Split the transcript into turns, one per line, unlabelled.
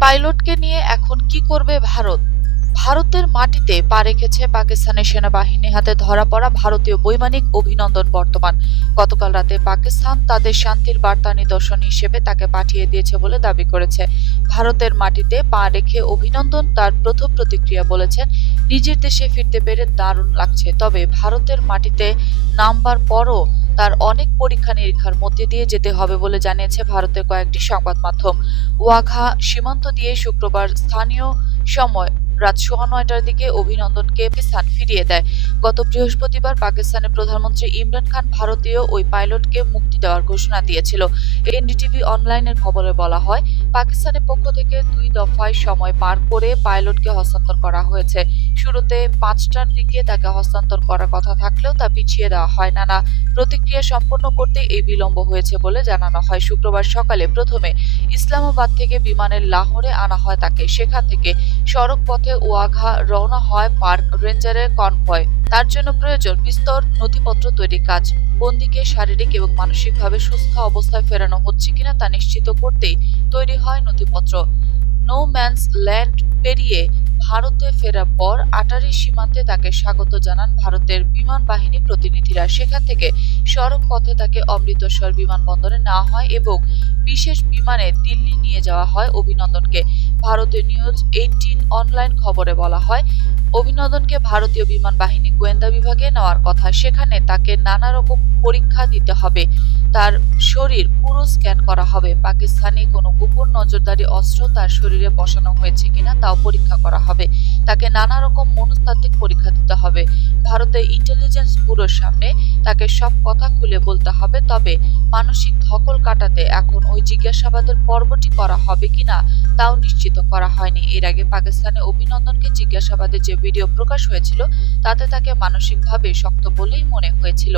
পাইলটকে নিয়ে এখন কি করবে ভারত? ভারতের মাটিতে পা রেখেছে পাকিস্তানের সেনাবাহিনী, হাতে ধরা পড়া ভারতীয় বৈমানিক অভিনন্দন বর্তমান। গতকাল রাতে পাকিস্তান তাদের শান্তির বার্তা নিদর্শন হিসেবে তাকে পাঠিয়ে দিয়েছে বলে দাবি করেছে। ভারতের মাটিতে পা রেখে অভিনন্দন তার প্রথম প্রতিক্রিয়া বলেছেন, নিজের দেশে ফিরতে পেরে দারুণ লাগছে। তবে ভারতের মাটিতে নামবার পরও তার অনেক পরীক্ষা নিরীক্ষার মধ্যে দিয়ে যেতে হবে বলে জানিয়েছে ভারতের কয়েকটি সংবাদ মাধ্যম। ওয়াঘা সীমান্ত দিয়ে শুক্রবার স্থানীয় সময় রাত সোয়া নয়টার দিকে অভিনন্দনকে পাকিস্তান ফিরিয়ে দেয়। গত বৃহস্পতিবার পাকিস্তানের প্রধানমন্ত্রী ইমরান খান ভারতীয় ওই পাইলটকে মুক্তি দেওয়ার ঘোষণা দিয়েছিল। এনডিটিভি অনলাইনের খবরে বলা হয়, পাকিস্তানের পক্ষ থেকে দুই দফায় সময় পার করে পাইলটকে হস্তান্তর করা হয়েছে। শুরুতে পাঁচটার দিকে তাকে হস্তান্তর করার কথা থাকলেও তা পিছিয়ে দেওয়া হয় নানা প্রতিক্রিয়া সম্পন্ন করতে এই বিলম্ব হয়েছে বলে জানানো হয়। শুক্রবার সকালে প্রথমে ইসলামাবাদ থেকে বিমানের লাহোরে আনা হয় তাকে। সেখান থেকে সড়ক পথে ওয়াঘা রওনা হয় পার্ক রেঞ্জারের কনভয়। তার জন্য প্রয়োজন বিস্তর নথিপত্র তৈরি কাজ। বন্দিকে শারীরিক এবং মানসিকভাবে সুস্থ অবস্থায় ফেরানো হচ্ছে কিনা তা নিশ্চিত করতেই তৈরি হয় নথিপত্র। নো ম্যানস ল্যান্ড পেরিয়ে ভারতে ফেরার পর আটারি সীমান্তে তাকে স্বাগত জানান ভারতের বিমান বাহিনী প্রতিনিধিরা। সেখান থেকে সড়ক পথে তাকে অমৃতসর বিমানবন্দরে নেওয়া হয় এবং বিশেষ বিমানে দিল্লি নিয়ে যাওয়া হয় অভিনন্দনকে। ভারতীয় নিউজ এইটিন অনলাইন খবরে বলা হয় অভিনন্দনকে ভারতীয় বিমান বাহিনী গোয়েন্দা বিভাগে নেওয়ার কথা। সেখানে তাকে নানা রকম পরীক্ষা দিতে হবে। তার শরীর পুরো স্ক্যান করা হবে। পাকিস্তানি কোনো গোপন নজরদারি অস্ত্র তার শরীরে বসানো হয়েছে কিনা তাও পরীক্ষা করা হবে। তাকে নানা রকম মনস্তাত্ত্বিক পরীক্ষা দিতে হবে। ভারতের ইন্টেলিজেন্স ব্যুরোর সামনে তাকে সব কথা খুলে বলতে হবে। তবে মানসিক ধকল কাটাতে এখন ওই জিজ্ঞাসাবাদের পর্বটি করা হবে কিনা তাও নিশ্চিত করা হয়নি। এর আগে পাকিস্তানে অভিনন্দনকে জিজ্ঞাসাবাদে যে ভিডিও প্রকাশ হয়েছিল তাতে তাকে মানসিকভাবে শক্ত বলেই মনে হয়েছিল।